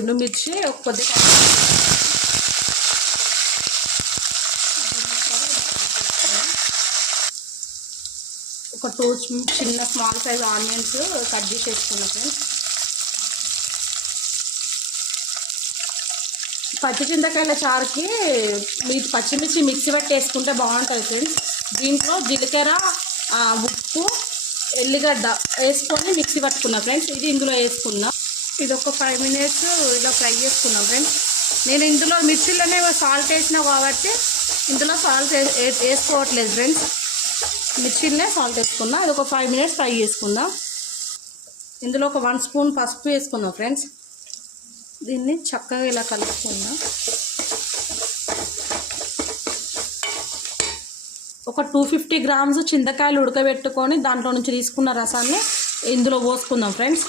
ఎండుమిర్చి ఒక కొద్దిగా ఒక 2 చిన్న స్మాల్ సైజ్ ఆనియన్స్ కట్ చేసేసుకున్నాం ఫ్రెండ్స్. పచ్చి చింతకాయల చారుకి మీరు పచ్చిమిర్చి మిక్సీ పట్టి వేసుకుంటే బాగుంటుంది ఫ్రెండ్స్. దీంట్లో జీలకర్ర, ఉప్పు, ఎల్లిగడ్డ వేసుకొని మిక్సీ పట్టుకున్నా ఫ్రెండ్స్. ఇది ఇందులో వేసుకున్నా. ఇది ఒక 5 minutes ఇలా ఫ్రై చేసుకున్నాం ఫ్రెండ్స్. నేను ఇందులో మిర్చిలోనే సాల్ట్ వేసినా కాబట్టి ఇందులో సాల్ట్ వేసుకోవట్లేదు ఫ్రెండ్స్. మిర్చిలోనే సాల్ట్ వేసుకున్నా. ఇది ఒక 5 minutes ఫ్రై చేసుకుందాం. ఇందులో ఒక 1 spoon పసుపు వేసుకుందాం ఫ్రెండ్స్. దీన్ని చక్కగా ఇలా కలుపుకుందాం. ఒక 250 grams చింతకాయలు ఉడకబెట్టుకొని దాంట్లో నుంచి తీసుకున్న రసాన్ని ఇందులో పోసుకుందాం ఫ్రెండ్స్.